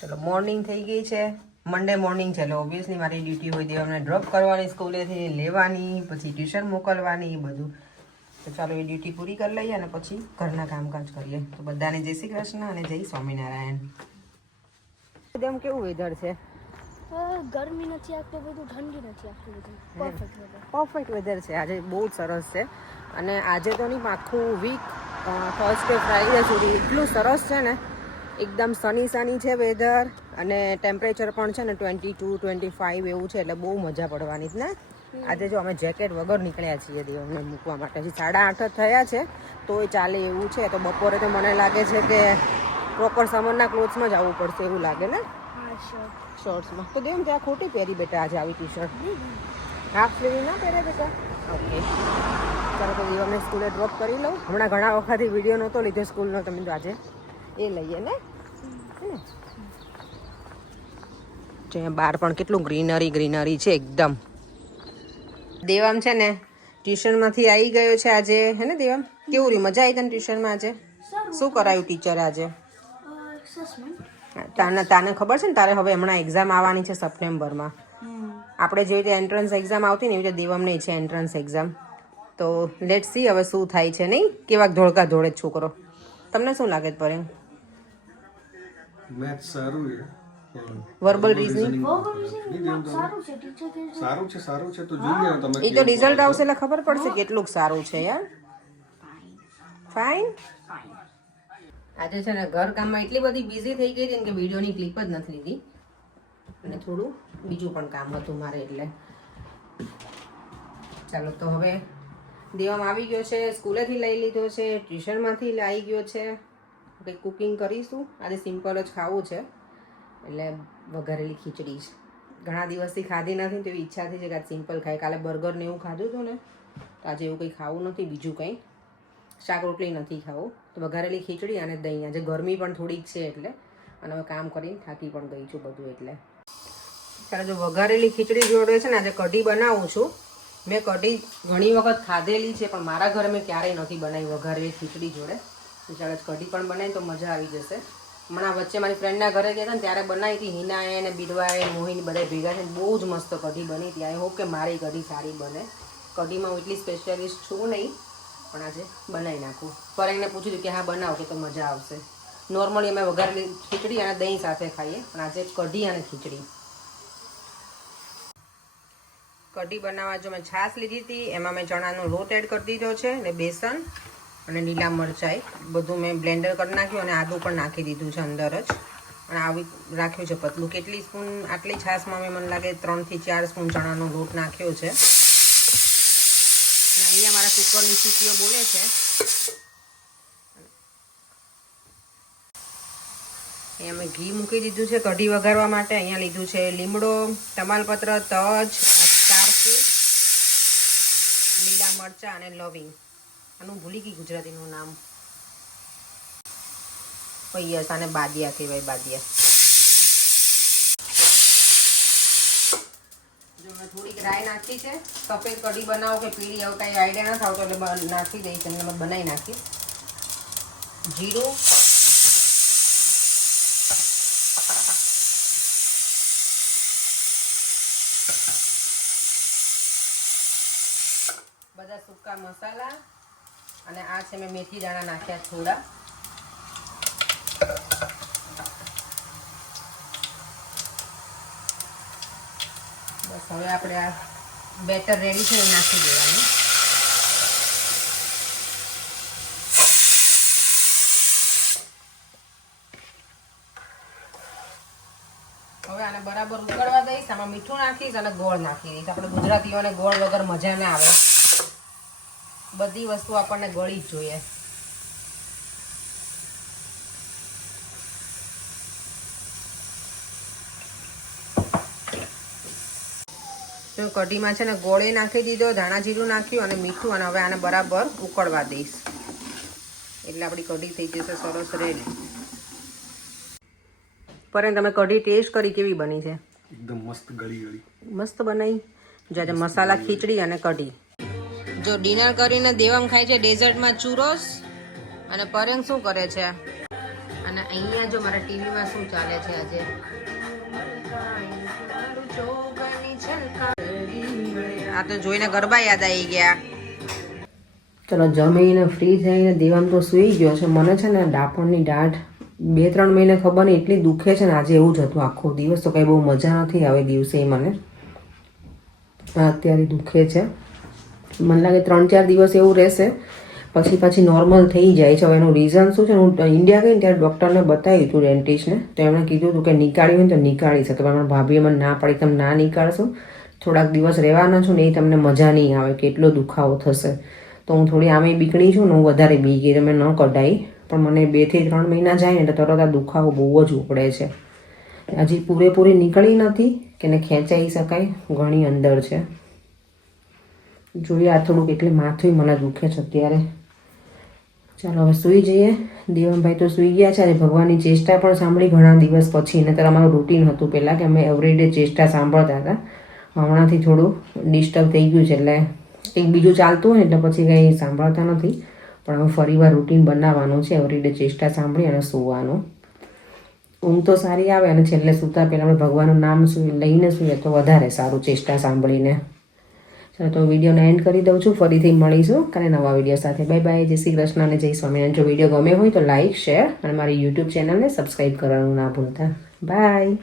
ચલો મોર્નિંગ થઈ ગઈ છે, મંડે મોર્નિંગ છે એટલે ઓબ્વિયસલી મારી ડ્યુટી હોય દેવામને ડ્રોપ કરવાની સ્કૂલેથી, લેવાની, પછી ટ્યુશન મોકલવાની, એ બધું. તો ચાલો એ ડ્યુટી પૂરી કરી લઈએ અને પછી ઘરના કામકાજ કરીએ. તો બધાને જય શ્રી કૃષ્ણ અને જય સ્વામિનારાયણ. એકદમ કેવું વેધર છે? ગરમી નથી આખું બધું, ઠંડી નથી આખું બધું, પરફેક્ટ વેધર છે. આજે બહુ જ સરસ છે અને આજે તો નહીં આખું વીક થર્સડે ફ્રાઈડે સુધી એટલું સરસ છે ને, એકદમ સની છે વેધર અને ટેમ્પરેચર પણ છે ને 22-25 એવું છે એટલે બહુ મજા પડવાની જ ને. આજે જો અમે જેકેટ વગર નીકળ્યા છીએ દેવને મૂકવા માટે. હજી 8:30 થયા છે તોય ચાલે એવું છે. તો બપોરે તો મને લાગે છે કે પ્રોપર સમરના ક્લોથ્સમાં જ આવવું પડશે એવું લાગે ને, શોર્ટ્સમાં. તો દેવ ત્યાં ખોટી પહેરી બેટા આજે આવી ટી શર્ટ, હાફ સ્લીવ ના પહેરે બેટા. ઓકે ચાલો તો દેવને સ્કૂલે ડ્રોપ કરી લઉં. હમણાં ઘણા વખતથી વિડીયો નહોતો લીધો સ્કૂલનો, તમે તો આજે એ લઈએ ને. અહીંયા બહાર પણ કેટલું ગ્રીનરી છે એકદમ. દેવામ છે ને ટ્યુશનમાંથી આવી ગયો છે આજે, હે ને દેવામ? કેવું રહ્યું? મજા આવી તને ટ્યુશનમાં આજે? શું કરાયું ટીચરે આજે? તાને ખબર છે ને તારે હવે હમણાં એક્ઝામ આવવાની છે સપ્ટેમ્બરમાં. આપણે જે રીતે એન્ટ્રન્સ એક્ઝામ આવતી ને એવી રીતે દેવમની છે એન્ટ્રન્સ એક્ઝામ. તો લેટ સી હવે શું થાય છે. નહીં કેવા ધોળકા ધોળે છોકરો. તમને શું લાગે છે પરેંગ? મેથ્સ સારું છે, વર્બલ રીઝનિંગ સારું છે તો જોઈએ તમે. એ તો રિઝલ્ટ આવશે એટલે ખબર પડશે કેટલું સારું છે યાર. ફાઇન. આજે છે ને ઘર કામમાં એટલી બધી બિઝી થઈ ગઈ હતી કે વિડીયોની ક્લિપ જ નથી લીધી અને થોડું બીજું પણ કામ હતું મારે એટલે. ચાલો તો હવે દેવમ આવી ગયો છે, સ્કૂલેથી લઈ લીધો છે, ટ્યુશનમાંથી આવી ગયો છે. કંઈક કુકિંગ કરીશું આજે. સિમ્પલ જ ખાવું છે એટલે વઘારેલી ખીચડી. ઘણા દિવસથી ખાધી નથી તો એવી ઈચ્છા થઈ છે કે આજે સિમ્પલ ખાય. કાલે બર્ગર ને એવું ખાધું હતું ને તો આજે એવું કંઈ ખાવું નથી, બીજું કંઈ શાક રોટલી નથી ખાવું. તો વઘારેલી ખીચડી અને દહીં. આજે ગરમી પણ થોડીક છે એટલે, અને હવે કામ કરીને થાકી પણ ગઈ છું બધું એટલે. ચાલો જો વઘારેલી ખીચડી જોડે છે ને આજે કઢી બનાવું છું. મેં કઢી ઘણી વખત ખાધેલી છે પણ મારા ઘરે મેં ક્યારેય નથી બનાવી વઘારેલી ખીચડી જોડે. તો ચાલો કઢી પણ બનાવી તો મજા આવી જશે. હમણાં વચ્ચે મારી ફ્રેન્ડના ઘરે ગયા હતા ને ત્યારે બનાવી હતી. હિનાએ અને બિરવાએ મોહિની બધા ભેગા થઈને બહુ જ મસ્ત કઢી બની હતી. આઈ હોપ કે મારી કઢી સારી બને. કઢીમાં હું એટલી સ્પેશિયાલિસ્ટ છું નહીં પણ આજે બનાવી નાખું. પર એને પૂછ્યું હતું કે હા બનાવો કે તો મજા આવશે. નોર્મલી અમે વઘારેલી ખીચડી અને દહીં સાથે ખાઈએ પણ આજે કઢી અને ખીચડી. કઢી બનાવવા જો મેં છાશ લીધી હતી, એમાં મેં ચણાનો લોટ એડ કરી દીધો છે અને બેસન અને લીલા મરચાઈ બધું મેં બ્લેન્ડર કરી નાખ્યું અને આદું પણ નાખી દીધું છે અંદર જ. અને આવી રાખ્યું છે પતલું. કેટલી સ્પૂન? આટલી છાશમાં મેં મને લાગે 3 થી 4 સ્પૂન ચણાનો લોટ નાખ્યો છે. અને અહીંયા મારા કુકરની સીટીઓ બોલે છે. અહીંયા મેં ઘી મૂકી દીધું છે કઢી વઘારવા માટે. અહીંયા લીધું છે લીમડો, તમાલપત્ર, તજ, સ્ટારફ્રૂટ, લીલા મરચાં અને લવિંગ. આનું ભૂલી ગઈ ગુજરાતીનું નામ. યસ, આને બાદિયા કહેવાય, બાદિયા. જો મેં થોડીક રાઈ નાખી છે. સફેદ કઢી બનાવો કે પીળી આવું કાંઈ આઈડિયા ના થાવ તો એટલે નાખી દઈશ અને મેં બનાવી નાખીશ. જીરું, બધા સૂકા મસાલા અને આ છે મેં મેથી દાણા નાખ્યા થોડા. બસ હવે આપણે આ બેટર રેડી છે એ નાખી દેવાનું. હવે આને બરાબર ઉકળવા દઈશ. આમાં મીઠું નાખીશ અને ગોળ નાખી દઈશ. આપણે ગુજરાતીઓને ગોળ વગર મજા ના આવે. બધી વસ્તુ આપણને ગળી જ જોઈએ. તો કઢીમાં છે ને ગોળે નાખી દીધો, ધાણા જીરું નાખ્યું અને મીઠું. અને હવે આને બરાબર ઉકળવા દઈશ એટલે આપણી કઢી થઈ જશે સરસ રેડી. પણ તમે કઢી ટેસ્ટ કરી કેવી બની છે? એકદમ મસ્ત ગળી મસ્ત બનાવી. જે મસાલા ખીચડી અને કઢી. જો ડિનર કરીને દેવમ ખાય છે ડેઝર્ટમાં ચૂરોસ અને પરેંગ શું કરે છે? અને અહીંયા જો મારા ટીવીમાં શું ચાલે છે આજે આ તો જોઈને ગરબા યાદ આવી ગયા. ચલો જમીને ફ્રી થઈને દેવામ તો સૂઈ ગયો છે. મને છે ને ડાપણની દાઢ 2-3 મહિને ખબર નહીં એટલી દુખે છે ને આજે એવું જ હતું આખો દિવસ. તો કંઈ બહુ મજા નથી આવે દિવસે મને. અત્યારે દુખે છે. મને લાગે 3-4 દિવસ એવું રહેશે પછી નોર્મલ થઈ જાય છે. હવે એનું રીઝન શું છે, હું ઇન્ડિયા ગઈ ને ત્યારે ડૉક્ટરને બતાવ્યું હતું ડેન્ટિસ્ટને. તો એમણે કીધું હતું કે નીકાળી હોય ને તો નીકાળી શકે. પણ મારા ભાભીએ મને ના પાડી તમે ના નીકાળશો, થોડાક દિવસ રહેવાના છો ને એ તમને મજા નહીં આવે કે એટલો દુખાવો થશે. તો હું થોડી આમે બીકણી છું ને, હું વધારે બી ગઈ, તમે ન કઢાઈ. પણ મને 2 થી 3 મહિના જાય ને એટલે તરત આ દુખાવો બહુ જ ઉપડે છે. હજી પૂરેપૂરી નીકળી નથી કે ને ખેંચાઈ શકાય, ઘણી અંદર છે. જોઈએ આ થોડુંક એટલે માથું મને દુખે છે અત્યારે. ચાલો હવે સૂઈ જઈએ. દેવમભાઈ તો સૂઈ ગયા છે. આજે ભગવાનની ચેષ્ટા પણ સાંભળી ઘણા દિવસ પછી. નહીંતર અમારું રૂટીન હતું પહેલાં કે અમે એવરીડે ચેષ્ટા સાંભળતા હતા. હમણાંથી થોડું ડિસ્ટર્બ થઈ ગયું છે એટલે કંઈક બીજું ચાલતું હોય ને એટલે પછી કંઈ સાંભળતા નથી. પણ હવે ફરીવાર રૂટીન બનાવવાનું છે, એવરીડે ચેષ્ટા સાંભળી અને સૂવાનું. ઊંઘ તો સારી આવે અને છેલ્લે સૂતા પહેલાં આપણે ભગવાનનું નામ લઈને સૂઈએ તો વધારે સારું ચેષ્ટા સાંભળીને. ચાલો તો વિડીયોને એન્ડ કરી દઉં છું. ફરીથી મળીશું કાલે નવા વિડીયો સાથે. Bye bye. જય શ્રી કૃષ્ણ અને જય સ્વામિનારાયણ. જો વિડીયો ગમે હોય તો લાઇક, શેર અને મારી યુટ્યુબ ચેનલને સબસ્ક્રાઈબ કરવાનું ના ભૂલતા. બાય.